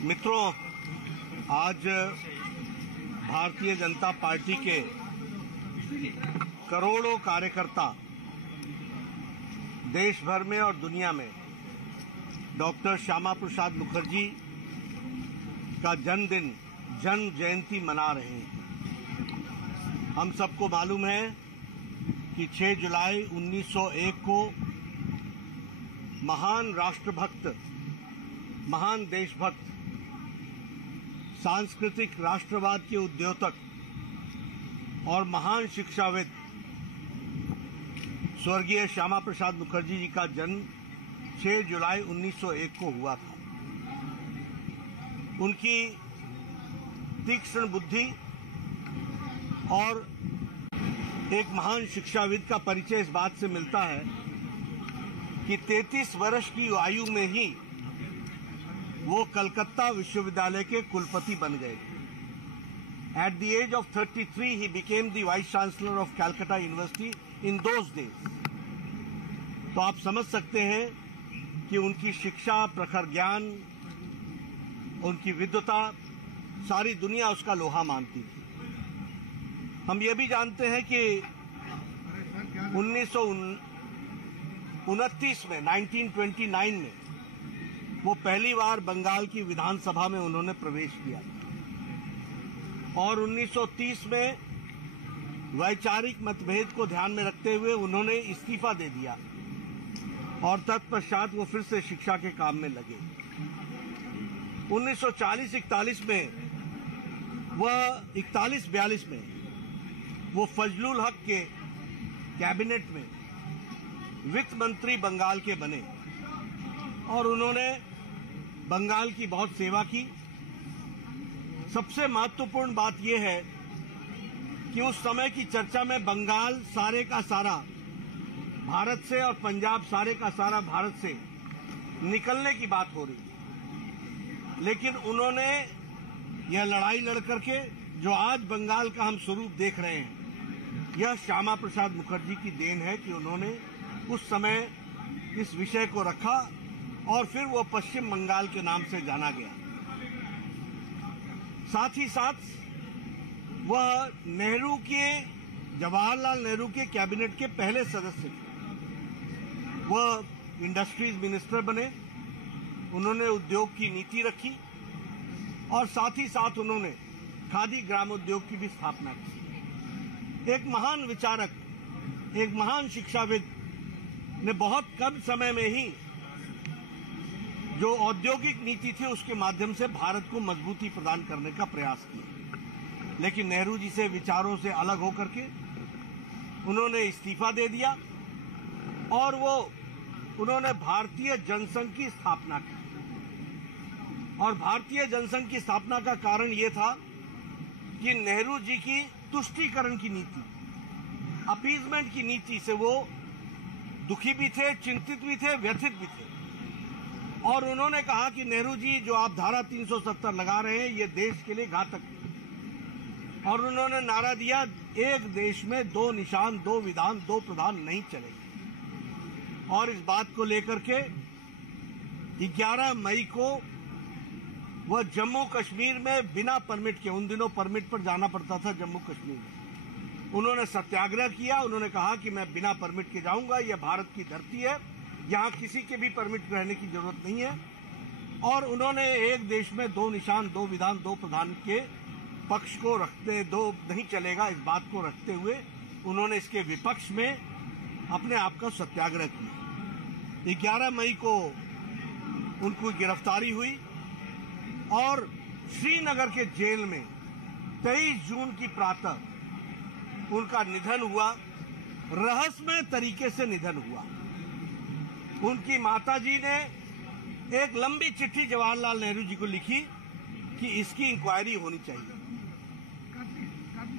मित्रों, आज भारतीय जनता पार्टी के करोड़ों कार्यकर्ता देश भर में और दुनिया में डॉक्टर श्यामा प्रसाद मुखर्जी का जन्मदिन, जन्म जयंती मना रहे हैं। हम सबको मालूम है कि 6 जुलाई 1901 को महान राष्ट्रभक्त, महान देशभक्त, सांस्कृतिक राष्ट्रवाद के उद्योतक और महान शिक्षाविद स्वर्गीय श्यामा प्रसाद मुखर्जी जी का जन्म 6 जुलाई 1901 को हुआ था। उनकी तीक्ष्ण बुद्धि और एक महान शिक्षाविद का परिचय इस बात से मिलता है कि 33 वर्ष की आयु में ही वो कलकत्ता विश्वविद्यालय के कुलपति बन गए। At the age of 33, he became the Vice Chancellor of Calcutta University in those days. तो आप समझ सकते हैं कि उनकी शिक्षा, प्रखर ज्ञान, उनकी विद्वता सारी दुनिया उसका लोहा मानती थी। हम ये भी जानते हैं कि 1929 में वो पहली बार बंगाल की विधानसभा में उन्होंने प्रवेश किया और 1930 में वैचारिक मतभेद को ध्यान में रखते हुए उन्होंने इस्तीफा दे दिया और तत्पश्चात वो फिर से शिक्षा के काम में लगे। 1940-41 में वह 41-42 में वो फजलुल हक के कैबिनेट में वित्त मंत्री बंगाल के बने और उन्होंने बंगाल की बहुत सेवा की। सबसे महत्वपूर्ण बात यह है कि उस समय की चर्चा में बंगाल सारे का सारा भारत से और पंजाब सारे का सारा भारत से निकलने की बात हो रही, लेकिन उन्होंने यह लड़ाई लड़ करके जो आज बंगाल का हम स्वरूप देख रहे हैं, यह श्यामा प्रसाद मुखर्जी की देन है कि उन्होंने उस समय इस विषय को रखा और फिर वो पश्चिम बंगाल के नाम से जाना गया। साथ ही साथ वह जवाहरलाल नेहरू के कैबिनेट के पहले सदस्य थे। वह इंडस्ट्रीज मिनिस्टर बने, उन्होंने उद्योग की नीति रखी और साथ ही साथ उन्होंने खादी ग्रामोद्योग की भी स्थापना की। एक महान विचारक, एक महान शिक्षाविद ने बहुत कम समय में ही जो औद्योगिक नीति थी उसके माध्यम से भारत को मजबूती प्रदान करने का प्रयास किया, लेकिन नेहरू जी से विचारों से अलग होकर के उन्होंने इस्तीफा दे दिया और उन्होंने भारतीय जनसंघ की स्थापना की। और भारतीय जनसंघ की स्थापना का कारण यह था कि नेहरू जी की तुष्टीकरण की नीति, अपीजमेंट की नीति से वो दुखी भी थे, चिंतित भी थे, व्यथित भी थे। और उन्होंने कहा कि नेहरू जी, जो आप धारा 370 लगा रहे हैं, ये देश के लिए घातक है। और उन्होंने नारा दिया, एक देश में 2 निशान, 2 विधान, 2 प्रधान नहीं चलेंगे। और इस बात को लेकर के 11 मई को वह जम्मू कश्मीर में बिना परमिट के, उन दिनों परमिट पर जाना पड़ता था जम्मू कश्मीर में, उन्होंने सत्याग्रह किया। उन्होंने कहा कि मैं बिना परमिट के जाऊंगा, यह भारत की धरती है, यहां किसी के भी परमिट रहने की जरूरत नहीं है। और उन्होंने एक देश में 2 निशान, 2 विधान, 2 प्रधान के पक्ष को रखते, 2 नहीं चलेगा, इस बात को रखते हुए उन्होंने इसके विपक्ष में अपने आप का सत्याग्रह किया। 11 मई को उनको गिरफ्तारी हुई और श्रीनगर के जेल में 23 जून की प्रातः उनका निधन हुआ, रहस्यमय तरीके से निधन हुआ। उनकी माताजी ने एक लंबी चिट्ठी जवाहरलाल नेहरू जी को लिखी कि इसकी इंक्वायरी होनी चाहिए।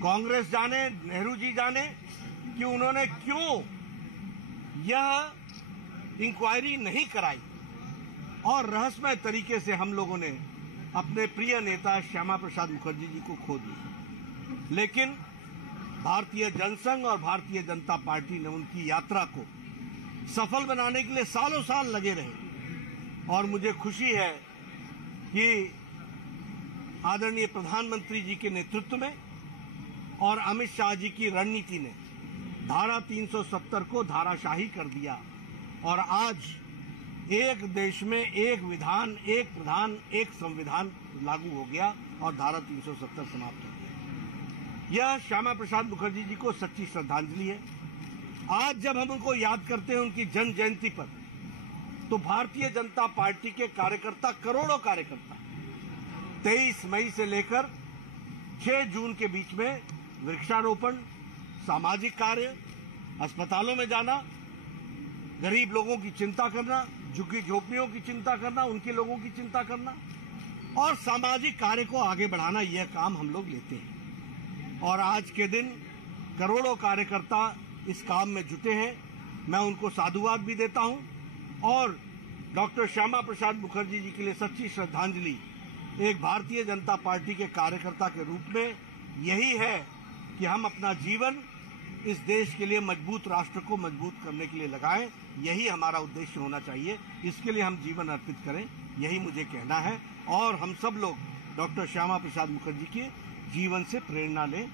कांग्रेस जाने, नेहरू जी जाने कि उन्होंने क्यों यह इंक्वायरी नहीं कराई और रहस्यमय तरीके से हम लोगों ने अपने प्रिय नेता श्यामा प्रसाद मुखर्जी जी को खो दिया। लेकिन भारतीय जनसंघ और भारतीय जनता पार्टी ने उनकी यात्रा को सफल बनाने के लिए सालों साल लगे रहे और मुझे खुशी है कि आदरणीय प्रधानमंत्री जी के नेतृत्व में और अमित शाह जी की रणनीति ने धारा 370 को धाराशाही कर दिया और आज एक देश में एक विधान, एक प्रधान, एक संविधान लागू हो गया और धारा 370 समाप्त हो गया। यह श्यामा प्रसाद मुखर्जी जी को सच्ची श्रद्धांजलि है। आज जब हम उनको याद करते हैं उनकी जन्म जयंती पर, तो भारतीय जनता पार्टी के कार्यकर्ता, करोड़ों कार्यकर्ता 23 मई से लेकर 6 जून के बीच में वृक्षारोपण, सामाजिक कार्य, अस्पतालों में जाना, गरीब लोगों की चिंता करना, झुग्गी झोपड़ियों की चिंता करना, उनके लोगों की चिंता करना और सामाजिक कार्य को आगे बढ़ाना, यह काम हम लोग लेते हैं। और आज के दिन करोड़ों कार्यकर्ता इस काम में जुटे हैं। मैं उनको साधुवाद भी देता हूं और डॉक्टर श्यामा प्रसाद मुखर्जी जी के लिए सच्ची श्रद्धांजलि एक भारतीय जनता पार्टी के कार्यकर्ता के रूप में यही है कि हम अपना जीवन इस देश के लिए, मजबूत राष्ट्र को मजबूत करने के लिए लगाएं। यही हमारा उद्देश्य होना चाहिए। इसके लिए हम जीवन अर्पित करें, यही मुझे कहना है। और हम सब लोग डॉक्टर श्यामा प्रसाद मुखर्जी के जीवन से प्रेरणा लें।